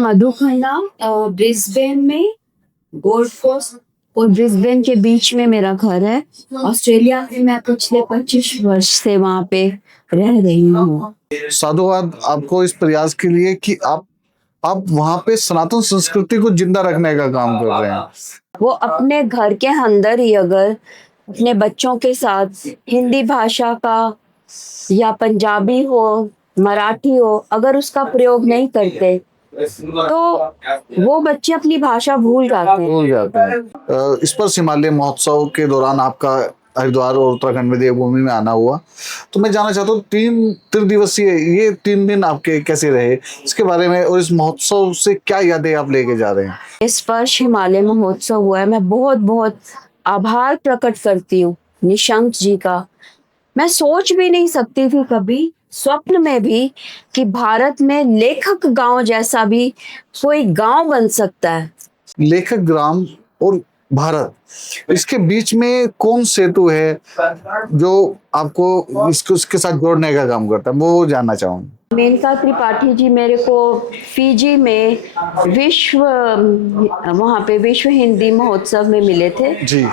मधु Khanna, Brisbane में gold coast और Brisbane के बीच में मेरा घर है। ऑस्ट्रेलिया में मैं पिछले 25 वर्ष से वहाँ पे रह रही हूँ। साधुवाद आपको इस प्रयास के लिए कि आप वहाँ पे सनातन संस्कृति को जिंदा रखने का काम कर रहे हैं। वो अपने घर के अंदर ही अगर अपने बच्चों के साथ हिंदी भाषा का या पंजाबी हो, मराठी हो, अगर उसका प्रयोग नहीं करते तो वो बच्चे अपनी भाषा भूल जाते हैं। इस पर हिमालय महोत्सव के दौरान आपका हरिद्वार और उत्तराखंड में देवभूमि में आना हुआ, तो मैं जानना चाहता हूँ 3 दिवसीय ये 3 दिन आपके कैसे रहे, इसके बारे में, और इस महोत्सव से क्या यादें आप लेके जा रहे हैं। इस वर्ष हिमालय महोत्सव हुआ है, मैं बहुत बहुत आभार प्रकट करती हूँ निशंक जी का। मैं सोच भी नहीं सकती थी कभी स्वप्न में भी कि भारत में लेखक गांव जैसा भी कोई गांव बन सकता है। लेखक ग्राम और भारत, इसके बीच में कौन सेतु है जो आपको इसके साथ जोड़ने का काम करता है, वो जानना चाहूंगा। मेनका त्रिपाठी जी मेरे को फीजी में वहाँ पे विश्व हिंदी महोत्सव में मिले थे जी।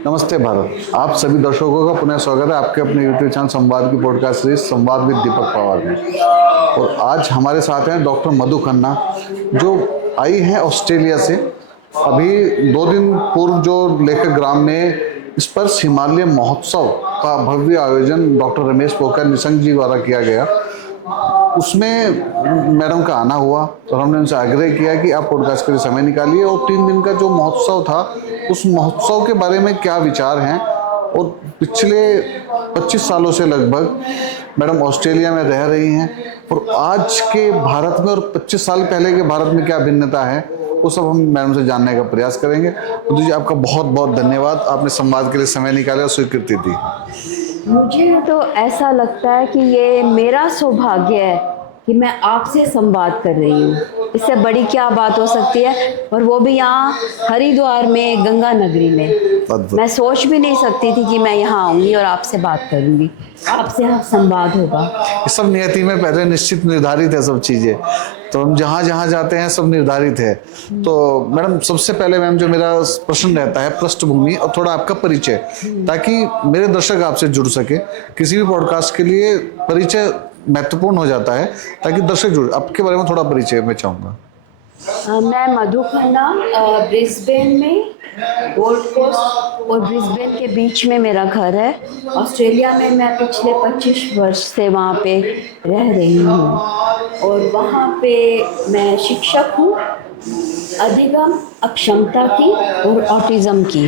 नमस्ते भारत, आप सभी दर्शकों का पुनः स्वागत है आपके अपने यूट्यूब चैनल संवाद की पॉडकास्ट सीरीज संवाद विद दीपक पवार में। और आज हमारे साथ हैं डॉक्टर मधु खन्ना, जो आई है ऑस्ट्रेलिया से। अभी 2 दिन पूर्व जो लेखक ग्राम में इस पर हिमालय महोत्सव का भव्य आयोजन डॉक्टर रमेश पोखरियाल निशंक जी द्वारा किया गया, उसमें मैडम का आना हुआ और हमने उनसे आग्रह किया कि आप पॉडकास्ट के लिए समय निकालिए और 3 दिन का जो महोत्सव था उस महोत्सव के बारे में क्या विचार हैं। और पिछले 25 सालों से लगभग मैडम ऑस्ट्रेलिया में रह रही हैं, और आज के भारत में और 25 साल पहले के भारत में क्या भिन्नता है, वो सब हम मैडम से जानने का प्रयास करेंगे। तो जी, आपका बहुत बहुत धन्यवाद, आपने संवाद के लिए समय निकाला और स्वीकृति दी। मुझे तो ऐसा लगता है कि ये मेरा सौभाग्य है कि मैं आपसे संवाद कर रही हूँ। इससे बड़ी क्या बात हो सकती है, और वो भी यहाँ हरिद्वार में, गंगा नगरी में। मैं सोच भी नहीं सकती थी कि मैं यहाँ आऊंगी और आपसे बात करूंगी, आपसे संवाद होगा। ये सब नियति में पहले निश्चित निर्धारित है सब चीजें, तो हम जहाँ जहाँ जाते हैं सब निर्धारित है। तो मैडम, सबसे पहले मैम जो मेरा प्रश्न रहता है पृष्ठभूमि और थोड़ा आपका परिचय, ताकि मेरे दर्शक आपसे जुड़ सके। किसी भी पॉडकास्ट के लिए परिचय महत्वपूर्ण हो जाता है ताकि दर्शक जुड़। आपके बारे में थोड़ा परिचय मैं चाहूँगा। मैं मधु खन्ना, ब्रिस्बेन में गोल्ड कोस्ट और ब्रिस्बेन के बीच में मेरा घर है। ऑस्ट्रेलिया में मैं पिछले 25 वर्ष से वहाँ पे रह रही हूँ और वहाँ पे मैं शिक्षक हूँ, अधिगम अक्षमता की और ऑटिज्म की।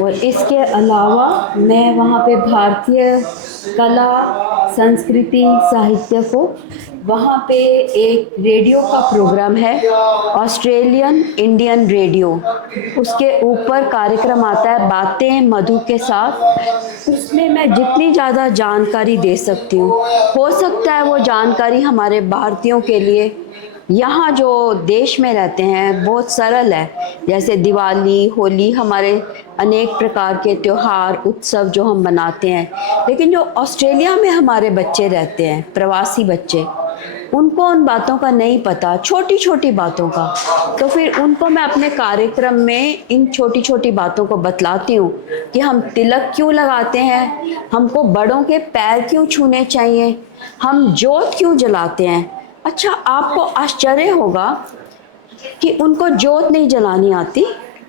और इसके अलावा मैं वहाँ पे भारतीय कला, संस्कृति, साहित्य को, वहाँ पे एक रेडियो का प्रोग्राम है, ऑस्ट्रेलियन इंडियन रेडियो, उसके ऊपर कार्यक्रम आता है बातें मधु के साथ। उसमें मैं जितनी ज़्यादा जानकारी दे सकती हूँ, हो सकता है वो जानकारी हमारे भारतीयों के लिए यहाँ जो देश में रहते हैं बहुत सरल है। जैसे दिवाली, होली, हमारे अनेक प्रकार के त्योहार, उत्सव जो हम मनाते हैं, लेकिन जो ऑस्ट्रेलिया में हमारे बच्चे रहते हैं, प्रवासी बच्चे, उनको उन बातों का नहीं पता, छोटी छोटी बातों का। तो फिर उनको मैं अपने कार्यक्रम में इन छोटी छोटी बातों को बतलाती हूँ कि हम तिलक क्यों लगाते हैं, हमको बड़ों के पैर क्यों छूने चाहिए, हम जोत क्यों जलाते हैं। अच्छा, आपको आश्चर्य होगा कि उनको जोत नहीं जलानी आती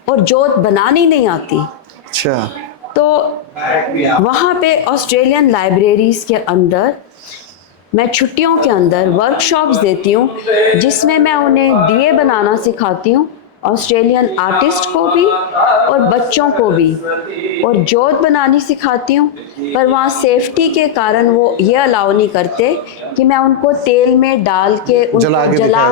और जोत बनानी नहीं आती। अच्छा। तो वहाँ पे ऑस्ट्रेलियन लाइब्रेरीज के अंदर मैं छुट्टियों के अंदर वर्कशॉप्स देती हूँ, जिसमें मैं उन्हें दिए बनाना सिखाती हूँ, ऑस्ट्रेलियन आर्टिस्ट को भी और बच्चों को भी, और जोत बनानी सिखाती हूँ। पर वहाँ सेफ्टी के कारण वो ये अलाउ नहीं करते कि मैं उनको तेल में डाल के उनको जला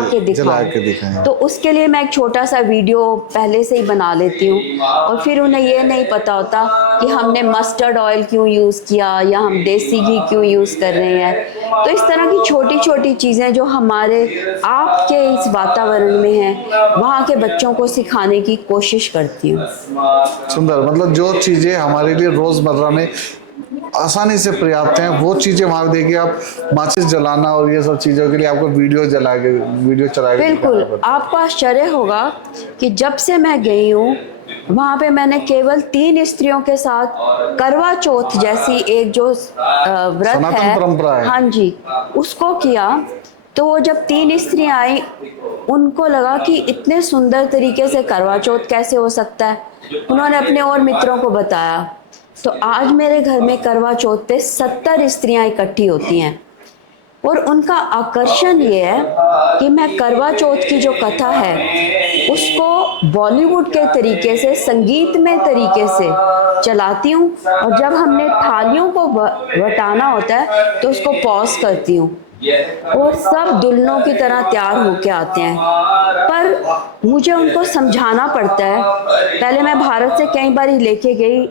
के दिखाऊं। तो उसके लिए मैं एक छोटा सा वीडियो पहले से ही बना लेती हूँ, और फिर उन्हें ये नहीं पता होता कि हमने मस्टर्ड ऑयल क्यों यूज़ किया या हम देसी घी क्यों यूज़ कर रहे हैं। तो इस तरह की छोटी छोटी चीज़ें जो हमारे आपके इस वातावरण में हैं, वहाँ के बच्चों को सिखाने की कोशिश करती हूँ। सुंदर, मतलब जो चीजें हमारे लिए रोजमर्रा में आसानी से पर्याप्त हैं वो चीजें वहां देखिए, आप माचिस जलाना और ये सब चीजों के लिए आपको वीडियो चला के बिल्कुल, आपको आश्चर्य होगा कि जब से मैं गई हूँ वहाँ पे मैंने केवल 3 स्त्रियों के साथ करवा चौथ जैसी एक जो व्रत सनातन है, परंपरा है। हाँ जी, उसको किया। तो वो जब 3 स्त्रियां आई, उनको लगा कि इतने सुंदर तरीके से करवा चौथ कैसे हो सकता है। उन्होंने अपने और मित्रों को बताया। तो आज मेरे घर में करवा चौथ पे 70 स्त्रियां इकट्ठी होती हैं और उनका आकर्षण ये है कि मैं करवा चौथ की जो कथा है उसको बॉलीवुड के तरीके से, संगीतमय तरीके से चलाती हूँ। और जब हमने थालियों को बटाना होता है तो उसको पॉज करती हूँ और सब दुल्हनों की तरह तैयार होके आते हैं। पर मुझे उनको समझाना पड़ता है। पहले मैं भारत से कई बार लेके गई,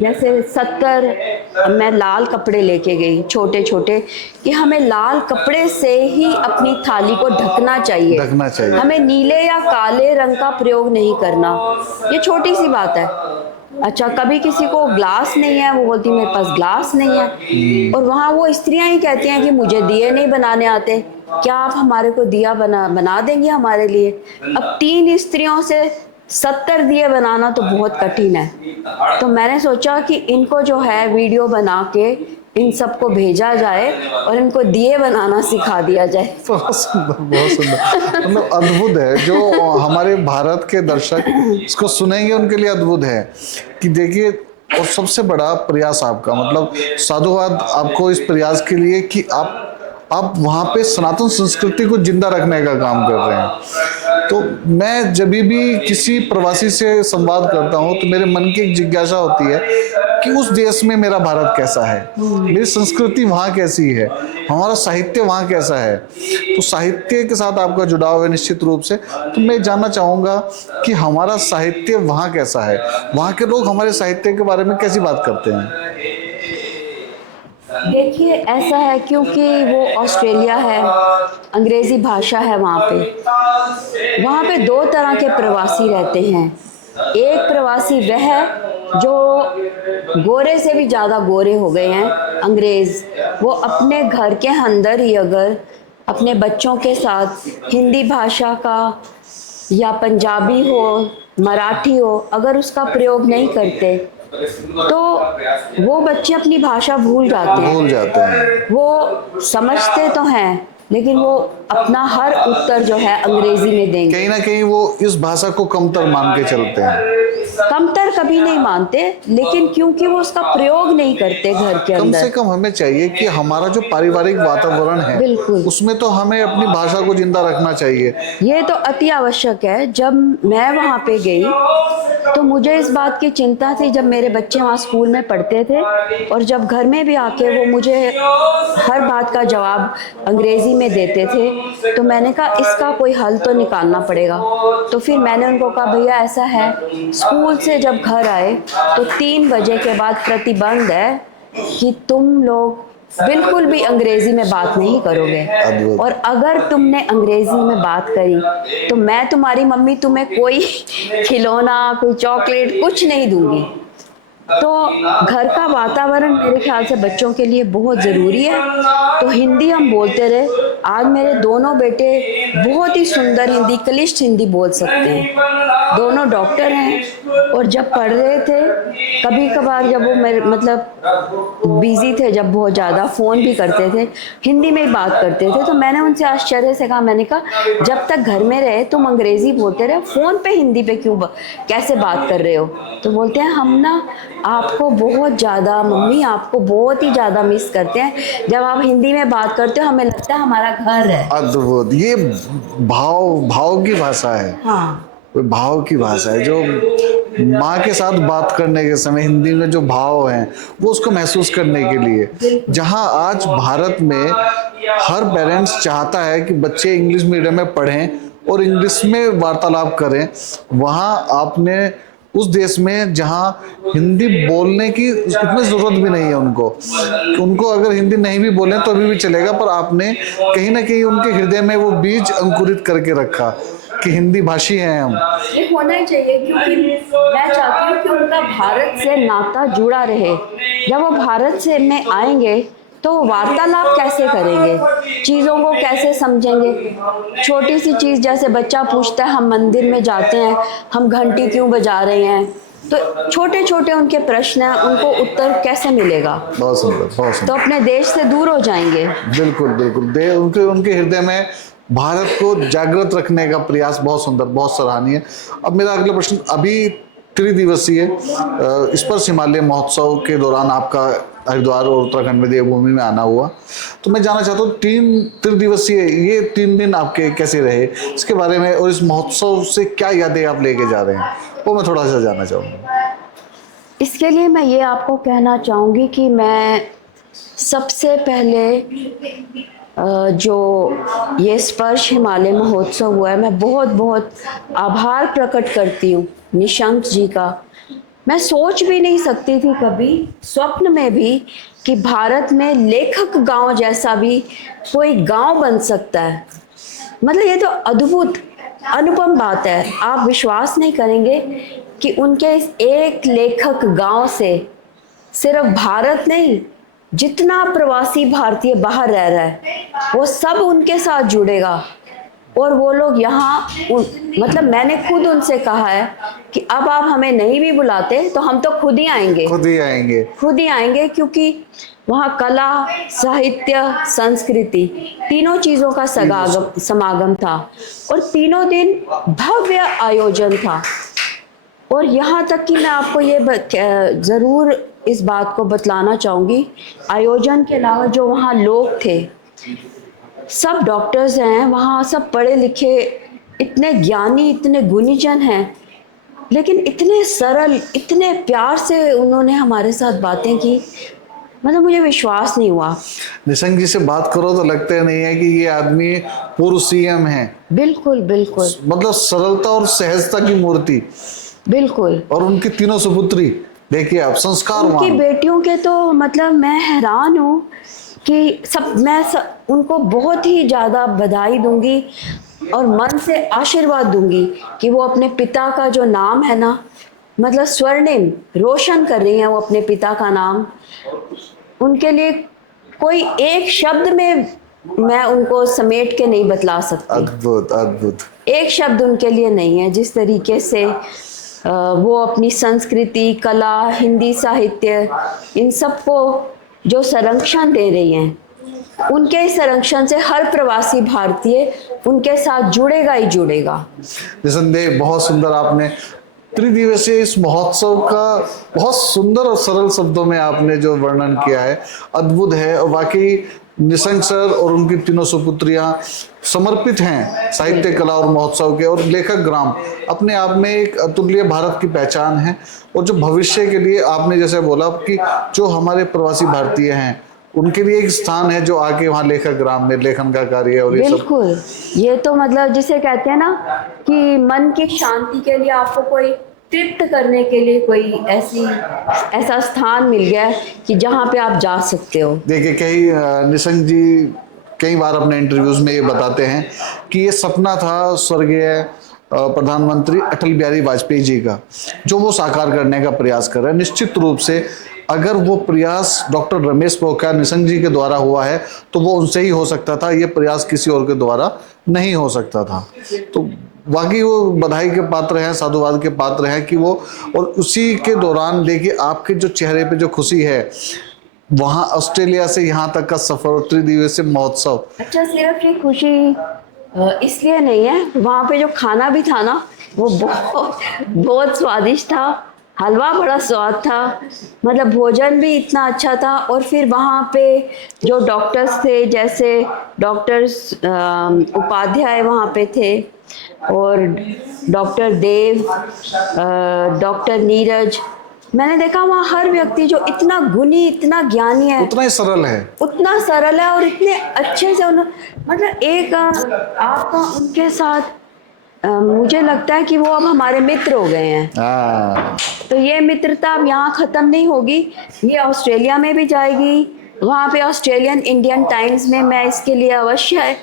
जैसे 70 मैं लाल कपड़े लेके गई छोटे छोटे, कि हमें लाल कपड़े से ही अपनी थाली को ढकना चाहिए, हमें नीले या काले रंग का प्रयोग नहीं करना। ये छोटी सी बात है। अच्छा, कभी किसी को ग्लास नहीं है, वो बोलती मेरे पास ग्लास नहीं है, और वहाँ वो स्त्रियां ही कहती हैं कि मुझे दिए नहीं बनाने आते, क्या आप हमारे को दिया बना देंगे हमारे लिए। अब 3 स्त्रियों से 70 दिए बनाना तो बहुत कठिन है। तो मैंने सोचा कि इनको जो है वीडियो बना के इन सबको भेजा जाए और इनको दिए बनाना सिखा दिया जाए। बहुत सुंदर, बहुत सुंदर, मतलब अद्भुत है। जो हमारे भारत के दर्शक इसको सुनेंगे उनके लिए अद्भुत है कि देखिए, और सबसे बड़ा प्रयास आपका, मतलब साधुवाद आपको इस प्रयास के लिए कि आप वहाँ पे सनातन संस्कृति को जिंदा रखने का काम कर रहे हैं। तो मैं जब भी किसी प्रवासी से संवाद करता हूँ तो मेरे मन की एक जिज्ञासा होती है कि उस देश में मेरा भारत कैसा है, मेरी संस्कृति वहाँ कैसी है, हमारा साहित्य वहाँ कैसा है। तो साहित्य के साथ आपका जुड़ाव है निश्चित रूप से। तो मैं जानना चाहूँगा कि हमारा साहित्य वहाँ कैसा है, वहाँ के लोग हमारे साहित्य के बारे में कैसी बात करते हैं। देखिए, ऐसा है क्योंकि वो ऑस्ट्रेलिया है, अंग्रेजी भाषा है वहाँ पे 2 तरह के प्रवासी रहते हैं। एक प्रवासी वह है जो गोरे से भी ज़्यादा गोरे हो गए हैं, अंग्रेज़। वो अपने घर के अंदर ही अगर अपने बच्चों के साथ हिंदी भाषा का या पंजाबी हो, मराठी हो, अगर उसका प्रयोग नहीं करते तो वो बच्चे अपनी भाषा भूल जाते हैं। वो समझते तो हैं लेकिन वो अपना हर उत्तर जो है अंग्रेजी में देंगे। कहीं ना कहीं वो इस भाषा को कमतर मान के चलते हैं। कमतर कभी नहीं मानते, लेकिन क्योंकि वो उसका प्रयोग नहीं करते घर के अंदर। कम से कम हमें चाहिए कि हमारा जो पारिवारिक वातावरण है, बिल्कुल, उसमें तो हमें अपनी भाषा को जिंदा रखना चाहिए। ये तो अति आवश्यक है। जब मैं वहाँ पे गई तो मुझे इस बात की चिंता थी, जब मेरे बच्चे वहाँ स्कूल में पढ़ते थे और जब घर में भी आके वो मुझे हर बात का जवाब अंग्रेजी में देते थे, तो मैंने कहा इसका कोई हल तो निकालना पड़ेगा। तो फिर मैंने उनको कहा भैया ऐसा है, स्कूल से जब घर आए तो 3 बजे के बाद प्रतिबंध है कि तुम लोग बिल्कुल भी अंग्रेजी में बात नहीं करोगे, और अगर तुमने अंग्रेजी में बात करी तो मैं तुम्हारी मम्मी तुम्हें कोई खिलौना, कोई चॉकलेट कुछ नहीं दूंगी। तो घर का वातावरण मेरे ख्याल से बच्चों के लिए बहुत ज़रूरी है। तो हिंदी हम बोलते रहे। आज मेरे दोनों बेटे बहुत ही सुंदर हिंदी, क्लिष्ट हिंदी बोल सकते हैं। दोनों डॉक्टर हैं और जब पढ़ रहे थे, कभी कभार जब वो मेरे मतलब बिजी थे, जब बहुत ज़्यादा फ़ोन भी करते थे, हिंदी में ही बात करते थे। तो मैंने उनसे आश्चर्य से कहा, मैंने कहा जब तक घर में रहे तुम अंग्रेज़ी बोलते रहे, फ़ोन पे हिंदी पे क्यों कैसे बात कर रहे हो। तो बोलते हैं हम ना आपको बहुत ज़्यादा, मम्मी आपको बहुत ही ज़्यादा मिस करते हैं। जब आप हिंदी में बात करते हो हमें लगता है हमारा घर है। अद्भुत, ये भाव की भाषा है। हाँ, भाव की भाषा है, जो माँ के साथ बात करने के समय हिंदी में जो भाव हैं वो उसको महसूस करने के लिए। जहाँ आज भारत में हर पेरेंट्स चाहता है कि बच्चे इंग्लिश मीडियम में पढ़ें और इंग्लिश में वार्तालाप करें, वहाँ आपने उस देश में जहां हिंदी बोलने की इतनी जरूरत भी नहीं है उनको, उनको अगर हिंदी नहीं भी बोले तो अभी भी चलेगा, पर आपने कहीं ना कहीं उनके हृदय में वो बीज अंकुरित करके रखा कि हिंदी भाषी हैं हम। ये होना ही चाहिए, क्योंकि मैं चाहती हूँ कि उनका भारत से नाता जुड़ा रहे। जब वो भारत से में आएंगे तो वो वार्तालाप कैसे करेंगे, चीज़ों को कैसे समझेंगे। छोटी सी चीज़ जैसे बच्चा पूछता है हम मंदिर में जाते हैं, हम घंटी क्यों बजा रहे हैं, तो छोटे छोटे उनके प्रश्न हैं, उनको उत्तर कैसे मिलेगा। बहुत सुंदर, बहुत तो सुंदर। अपने देश से दूर हो जाएंगे। बिल्कुल बिल्कुल, उनके उनके हृदय में भारत को जागृत रखने का प्रयास बहुत सुंदर, बहुत सराहनीय। अब मेरा अगला प्रश्न, अभी त्रिदिवसीय स्पर्श हिमालय महोत्सव के दौरान आपका हरिद्वार और उत्तराखंड में देवभूमि में आना हुआ, तो मैं जानना चाहता हूँ त्रिदिवसीय ये 3 दिन आपके कैसे रहे, इसके बारे में, और इस महोत्सव से क्या यादें आप लेके जा रहे हैं, वो मैं थोड़ा सा जानना चाहूँगा। इसके लिए मैं ये आपको कहना चाहूँगी कि मैं सबसे पहले जो ये स्पर्श हिमालय महोत्सव हुआ है, मैं बहुत बहुत आभार प्रकट करती हूँ निशंक जी का। मैं सोच भी नहीं सकती थी कभी स्वप्न में भी कि भारत में लेखक गांव जैसा भी कोई गांव बन सकता है। मतलब ये तो अद्भुत अनुपम बात है। आप विश्वास नहीं करेंगे कि उनके इस एक लेखक गांव से सिर्फ भारत नहीं, जितना प्रवासी भारतीय बाहर रह रहा है वो सब उनके साथ जुड़ेगा। और वो लोग यहाँ मतलब मैंने खुद उनसे कहा है कि अब आप हमें नहीं भी बुलाते तो हम तो खुद ही आएंगे, खुद ही आएंगे, खुद ही आएंगे, क्योंकि वहाँ कला, साहित्य, संस्कृति तीनों चीज़ों का समागम था और तीनों दिन भव्य आयोजन था। और यहाँ तक कि मैं आपको ये ज़रूर इस बात को बतलाना चाहूँगी, आयोजन के अलावा जो वहाँ लोग थे सब डॉक्टर्स हैं, वहाँ सब पढ़े लिखे, इतने ज्ञानी, इतने गुणीजन हैं, लेकिन इतने सरल, इतने प्यार से उन्होंने हमारे साथ बातें की, मतलब मुझे विश्वास नहीं हुआ। निशंक जी से बात करो तो लगता नहीं है कि ये आदमी पूर्व सीएम है। बिल्कुल बिल्कुल, मतलब सरलता और सहजता की मूर्ति। बिल्कुल। और उनकी तीनों सुपुत्री देखिए आप, संस्कारवान। उनकी बेटियों के तो मतलब मैं हैरान हूँ कि उनको बहुत ही ज़्यादा बधाई दूंगी और मन से आशीर्वाद दूंगी कि वो अपने पिता का जो नाम है ना, मतलब स्वर्णिम रोशन कर रही हैं वो अपने पिता का नाम। उनके लिए कोई एक शब्द में मैं उनको समेट के नहीं बतला सकती। अद्भुत अद्भुत, एक शब्द उनके लिए नहीं है। जिस तरीके से वो अपनी संस्कृति, कला, हिंदी साहित्य, इन सबको जो संरक्षण दे रही हैं, उनके संरक्षण से हर प्रवासी भारतीय उनके साथ जुड़ेगा ही जुड़ेगा। निसंदेह बहुत सुंदर आपने त्रिदिवसीय इस महोत्सव का बहुत सुंदर और सरल शब्दों में आपने जो वर्णन किया है, अद्भुत है। और वाकई निशंक सर और उनकी तीनों सुपुत्रियां समर्पित हैं साहित्य, कला और महोत्सव के। और लेखक ग्राम अपने आप में एक अतुल्य भारत की पहचान है। और जो भविष्य के लिए आपने जैसे बोला कि जो हमारे प्रवासी भारतीय हैं उनके लिए एक स्थान है जो आके वहाँ लेखक ग्राम में लेखन का कार्य और ये सब। बिल्कुल, ये तो मतलब जिसे कहते हैं ना कि मन की शांति के लिए, आपको कोई तृप्त करने के लिए कोई ऐसा स्थान मिल गया कि जहाँ पे आप जा सकते हो। देखिए कई निशंक जी कई बार अपने इंटरव्यूज में ये बताते हैं कि ये सपना था स्वर्गीय प्रधानमंत्री अटल बिहारी वाजपेयी जी का, जो वो साकार करने का प्रयास कर रहे हैं। निश्चित रूप से अगर वो प्रयास डॉक्टर रमेश पोखरियाल निशंक जी के द्वारा हुआ है तो वो उनसे ही हो सकता था, ये प्रयास किसी और के द्वारा नहीं हो सकता था। तो वाकई वो बधाई के पात्र हैं, साधुवाद के पात्र हैं कि वो, और उसी के दौरान देखिए आपके जो चेहरे पे जो खुशी है, वहाँ ऑस्ट्रेलिया से यहाँ तक का सफर, त्रिदिवसीय महोत्सव। अच्छा, सिर्फ ये खुशी इसलिए नहीं है, वहाँ पे जो खाना भी था ना वो बहुत स्वादिष्ट था। हलवा बड़ा स्वाद था, मतलब भोजन भी इतना अच्छा था। और फिर वहाँ पे जो डॉक्टर्स थे, जैसे डॉक्टर्स उपाध्याय वहाँ पे थे, और डॉक्टर देव, डॉक्टर नीरज, मैंने देखा वहाँ हर व्यक्ति जो इतना गुणी, इतना ज्ञानी है, उतना ही सरल है, उतना सरल है, और इतने अच्छे से मतलब एक आपका उनके साथ मुझे लगता है कि वो अब हमारे मित्र हो गए हैं। हाँ, तो ये मित्रता अब यहाँ ख़त्म नहीं होगी, ये ऑस्ट्रेलिया में भी जाएगी। वहाँ पे ऑस्ट्रेलियन इंडियन टाइम्स में मैं इसके लिए अवश्य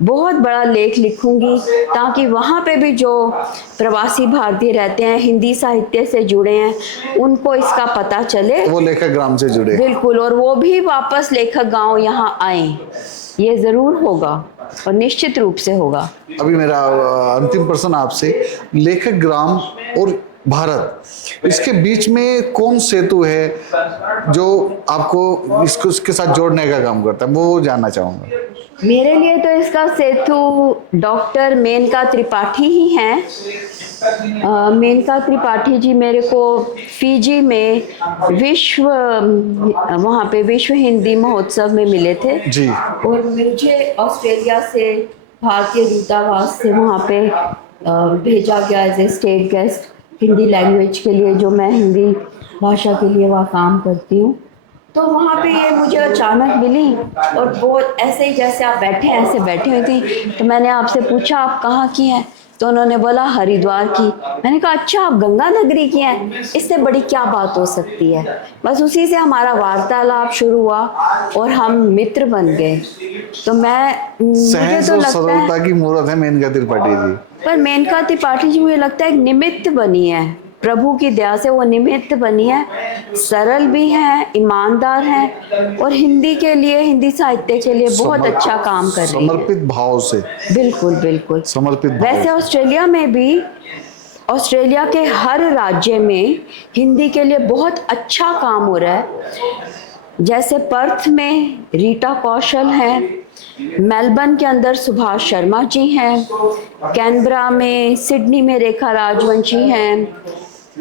बहुत बड़ा लेख लिखूंगी, ताकि वहाँ पे भी जो प्रवासी भारतीय रहते हैं, हिंदी साहित्य से जुड़े हैं, उनको इसका पता चले। वो लेखक ग्राम से जुड़े। बिल्कुल, और वो भी वापस लेखक गांव यहाँ आए। ये ज़रूर होगा और निश्चित रूप से होगा। अभी मेरा अंतिम प्रश्न आपसे, लेखक ग्राम और भारत, इसके बीच में कौन सेतु है जो आपको इसके साथ जोड़ने का काम करता है, वो जानना चाहूँगा। मेरे लिए तो इसका सेतु डॉक्टर मेनका त्रिपाठी ही हैं। मेनका त्रिपाठी जी मेरे को फिजी में वहाँ पे विश्व हिंदी महोत्सव में मिले थे जी। और मुझे ऑस्ट्रेलिया से भारतीय दूतावास से वहाँ पे भेजा गया as a state guest Hindi language के लिए, जो मैं हिंदी भाषा के लिए वहाँ काम करती हूँ। तो वहाँ पे ये मुझे अचानक मिली और बहुत ऐसे ही जैसे आप बैठे हैं ऐसे बैठी हुई थी। तो मैंने आपसे पूछा आप कहाँ की हैं, तो उन्होंने बोला हरिद्वार की। मैंने कहा अच्छा आप गंगा नगरी की हैं, इससे बड़ी क्या बात हो सकती है। बस उसी से हमारा वार्तालाप शुरू हुआ और हम मित्र बन गए। तो मुझे सहज तो और लगता है, सरलता की मूर्त है मेनका त्रिपाठी जी। पर मेनका त्रिपाठी जी मुझे लगता है एक निमित्त बनी है, प्रभु की दया से वो निमित्त बनी है। सरल भी हैं, ईमानदार हैं और हिंदी के लिए, हिंदी साहित्य के लिए बहुत अच्छा काम कर रही है। समर्पित भाव से। बिल्कुल बिल्कुल समर्पित भाव। वैसे ऑस्ट्रेलिया में भी, ऑस्ट्रेलिया के हर राज्य में हिंदी के लिए बहुत अच्छा काम हो रहा है। जैसे पर्थ में रीटा कौशल है, मेलबर्न के अंदर सुभाष शर्मा जी हैं, कैनबरा में, सिडनी में रेखा राजवंशी हैं,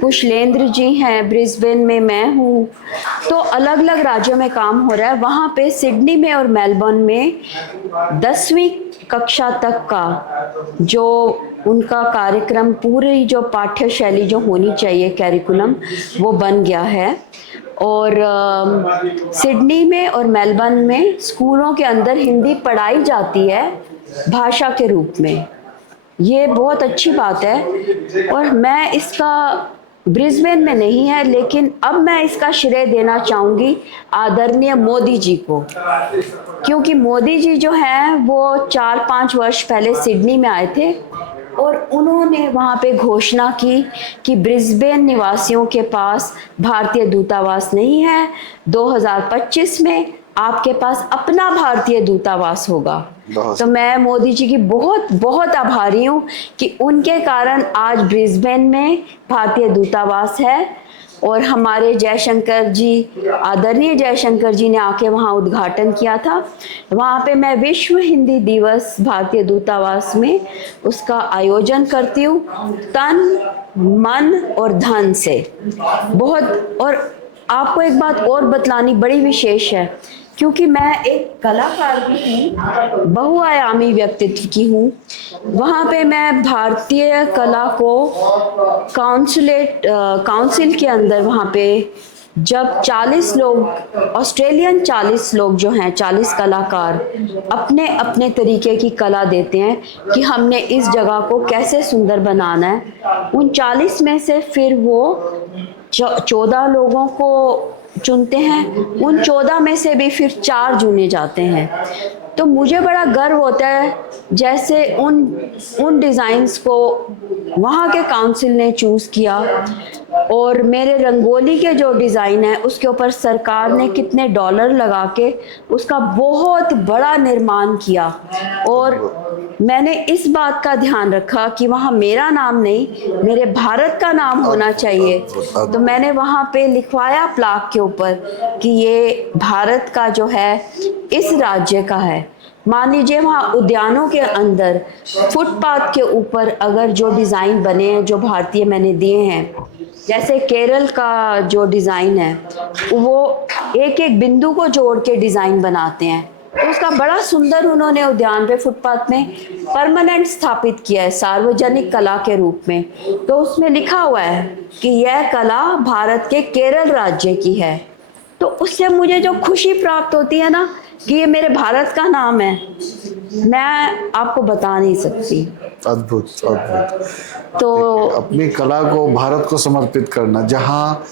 कुशलेंद्र जी हैं, ब्रिस्बेन में मैं हूँ। तो अलग अलग राज्यों में काम हो रहा है। वहाँ पे सिडनी में और मेलबर्न में 10वीं कक्षा तक का जो उनका कार्यक्रम, पूरी जो पाठ्य शैली जो होनी चाहिए, कैरिकुलम, वो बन गया है। और सिडनी में और मेलबर्न में स्कूलों के अंदर हिंदी पढ़ाई जाती है भाषा के रूप में। ये बहुत अच्छी बात है और मैं इसका, ब्रिस्बेन में नहीं है लेकिन अब मैं इसका श्रेय देना चाहूँगी आदरणीय मोदी जी को, क्योंकि मोदी जी जो हैं वो 4-5 वर्ष पहले सिडनी में आए थे और उन्होंने वहाँ पे घोषणा की कि ब्रिस्बेन निवासियों के पास भारतीय दूतावास नहीं है, 2025 में आपके पास अपना भारतीय दूतावास होगा। तो मैं मोदी जी की बहुत बहुत आभारी हूँ कि उनके कारण आज ब्रिस्बेन में भारतीय दूतावास है। और हमारे जयशंकर जी, आदरणीय जयशंकर जी ने आके वहाँ उद्घाटन किया था। वहाँ पे मैं विश्व हिंदी दिवस भारतीय दूतावास में उसका आयोजन करती हूँ, तन मन और धन से बहुत। और आपको एक बात और बतलानी बड़ी विशेष है, क्योंकि मैं एक कलाकार भी हूँ, बहुआयामी व्यक्तित्व की हूँ। वहाँ पे मैं भारतीय कला को काउंसिल के अंदर वहाँ पे जब 40 लोग, ऑस्ट्रेलियन 40 लोग जो हैं, 40 कलाकार अपने अपने तरीके की कला देते हैं कि हमने इस जगह को कैसे सुंदर बनाना है। उन 40 में से फिर वो 14 लोगों को चुनते हैं, उन 14 में से भी फिर 4 चुने जाते हैं। तो मुझे बड़ा गर्व होता है जैसे उन डिज़ाइंस को वहाँ के काउंसिल ने चूज़ किया और मेरे रंगोली के जो डिज़ाइन है उसके ऊपर सरकार ने कितने डॉलर लगा के उसका बहुत बड़ा निर्माण किया। और मैंने इस बात का ध्यान रखा कि वहाँ मेरा नाम नहीं, मेरे भारत का नाम होना चाहिए। तो मैंने वहाँ पे लिखवाया प्लाक के ऊपर कि ये भारत का जो है, इस राज्य का है। मान लीजिए वहाँ उद्यानों के अंदर फुटपाथ के ऊपर अगर जो डिज़ाइन बने हैं जो भारतीय मैंने दिए हैं, जैसे केरल का जो डिज़ाइन है वो एक एक बिंदु को जोड़ के डिज़ाइन बनाते हैं, तो उसका बड़ा सुंदर उन्होंने उद्यान पे फुटपाथ में परमानेंट स्थापित किया है सार्वजनिक कला के रूप में। तो उसमें लिखा हुआ है कि यह कला भारत के केरल राज्य की है। तो उससे मुझे जो खुशी प्राप्त होती है ना कि ये मेरे भारत का नाम है, मैं आपको बता नहीं सकती। अद्भुत अद्भुत। तो अपनी कला को भारत को समर्पित करना, जहाँ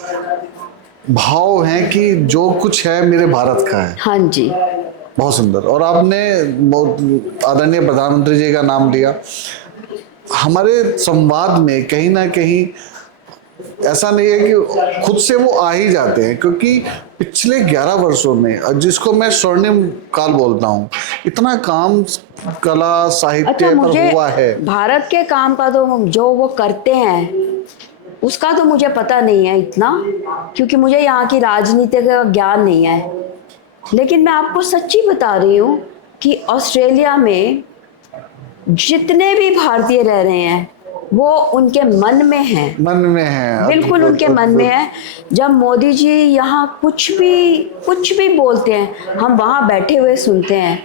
भाव है कि जो कुछ है मेरे भारत का है। हाँ जी, बहुत सुंदर। और आपने आदरणीय प्रधानमंत्री जी का नाम लिया। हमारे संवाद में कहीं ना कहीं ऐसा नहीं है कि खुद से वो आ ही जाते हैं, क्योंकि पिछले 11 वर्षों में, जिसको मैं स्वर्णिम काल बोलता हूँ, इतना काम कला साहित्य अच्छा, पर मुझे हुआ है। भारत के काम का तो जो वो करते हैं उसका तो मुझे पता नहीं है इतना, क्योंकि मुझे यहाँ की राजनीति का ज्ञान नहीं है। लेकिन मैं आपको सच्ची बता रही हूँ कि ऑस्ट्रेलिया में जितने भी भारतीय रह रहे हैं वो उनके मन में हैं, मन में है। बिल्कुल अद्भुत, उनके मन में है। जब मोदी जी यहाँ कुछ भी बोलते हैं, हम वहाँ बैठे हुए सुनते हैं,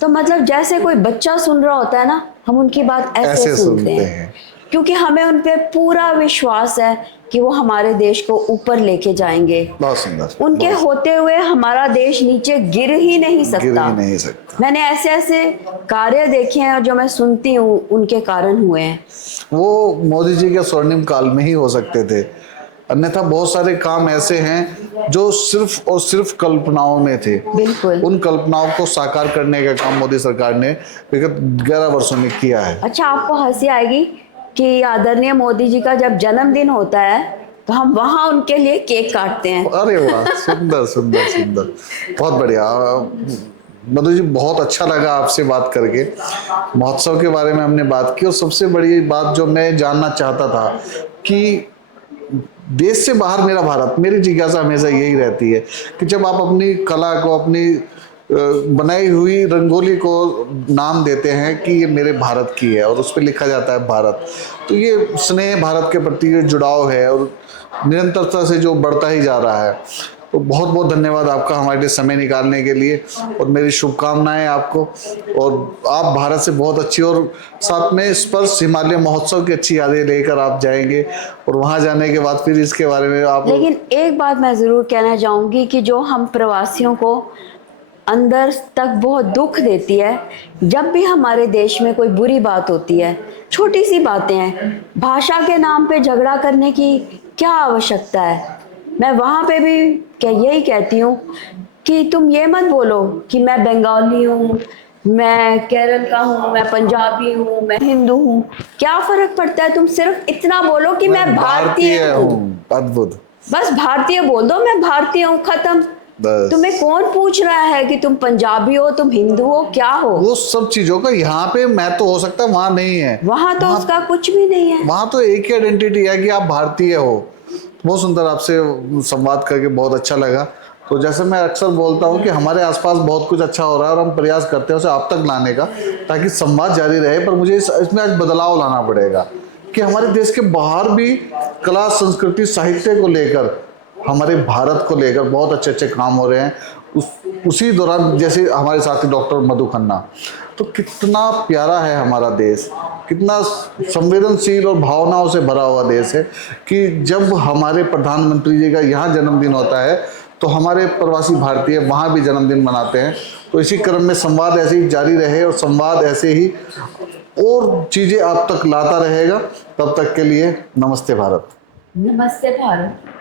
तो मतलब जैसे कोई बच्चा सुन रहा होता है ना, हम उनकी बात ऐसे सुनते हैं, क्योंकि हमें उन पे पूरा विश्वास है कि वो हमारे देश को ऊपर लेके जाएंगे। बहुत सुंदर। उनके होते हुए हमारा देश नीचे गिर ही नहीं गिर सकता। ही नहीं सकता। मैंने ऐसे ऐसे कार्य देखे हैं और जो मैं सुनती हूँ उनके कारण हुए हैं। वो मोदी जी के स्वर्णिम काल में ही हो सकते थे, अन्यथा बहुत सारे काम ऐसे हैं जो सिर्फ और सिर्फ कल्पनाओं में थे। बिल्कुल। उन कल्पनाओं को साकार करने का काम मोदी सरकार ने विगत 11 वर्षों में किया है। अच्छा, आपको हंसी आएगी कि आदरणीय मोदी जी का जब जन्मदिन होता है तो हम वहां उनके लिए केक काटते हैं। अरे वाह, सुंदर सुंदर सुंदर, बहुत बढ़िया। मधु जी, बहुत अच्छा लगा आपसे बात करके। महोत्सव के बारे में हमने बात की, और सबसे बड़ी बात जो मैं जानना चाहता था कि देश से बाहर मेरा भारत, मेरी जिज्ञासा हमेशा यही रहती है कि जब आप अपनी कला को, अपनी बनाई हुई रंगोली को नाम देते हैं कि ये मेरे भारत की है और उस पर लिखा जाता है भारत, तो ये स्नेह भारत के प्रति ये जुड़ाव है और निरंतरता से जो बढ़ता ही जा रहा है। तो बहुत बहुत धन्यवाद आपका हमारे लिए समय निकालने के लिए, और मेरी शुभकामनाएं आपको। और आप भारत से बहुत अच्छी, और साथ में स्पर्श हिमालय महोत्सव की अच्छी यादें लेकर आप जाएंगे, और वहां जाने के बाद फिर इसके बारे में आप। लेकिन एक बात मैं जरूर कहना चाहूंगी कि जो हम प्रवासियों को अंदर तक बहुत दुख देती है, जब भी हमारे देश में कोई बुरी बात होती है, छोटी सी बातें हैं, भाषा के नाम पे झगड़ा करने की क्या आवश्यकता है। मैं वहाँ पे भी यही कहती हूँ कि तुम ये मत बोलो कि मैं बंगाली हूँ, मैं केरल का हूँ, मैं पंजाबी हूँ, मैं हिंदू हूँ, क्या फर्क पड़ता है। तुम सिर्फ इतना बोलो कि मैं भारतीय हूँ। अद्भुत। बस भारतीय बोल दो, मैं भारतीय हूँ, खत्म। तुम्हें कौन पूछ रहा है कि तुम पंजाबी हो, तुम हिंदू हो, क्या हो। वो सब चीजों का यहाँ पे मैं तो हो सकता है, वहां नहीं है। वहां तो उसका कुछ भी नहीं है। वहां तो एक ही आइडेंटिटी है कि आप भारतीय हो। बहुत सुंदर, आपसे संवाद करके बहुत अच्छा लगा। तो जैसे मैं अक्सर बोलता हूँ कि हमारे आसपास बहुत कुछ अच्छा हो रहा है और हम प्रयास करते हैं उसे आप तक लाने का, ताकि संवाद जारी रहे। पर मुझे इसमें आज बदलाव लाना पड़ेगा कि हमारे देश के बाहर भी कला, संस्कृति, साहित्य को लेकर, हमारे भारत को लेकर बहुत अच्छे अच्छे काम हो रहे हैं। उसी दौरान जैसे हमारे साथी डॉक्टर मधु खन्ना, तो कितना प्यारा है हमारा देश, कितना संवेदनशील और भावनाओं से भरा हुआ देश है कि जब हमारे प्रधानमंत्री जी का यहाँ जन्मदिन होता है तो हमारे प्रवासी भारतीय वहाँ भी जन्मदिन मनाते हैं। तो इसी क्रम में संवाद ऐसे ही जारी रहे और संवाद ऐसे ही और चीज़ें आप तक लाता रहेगा। तब तक के लिए नमस्ते भारत। नमस्ते भारत।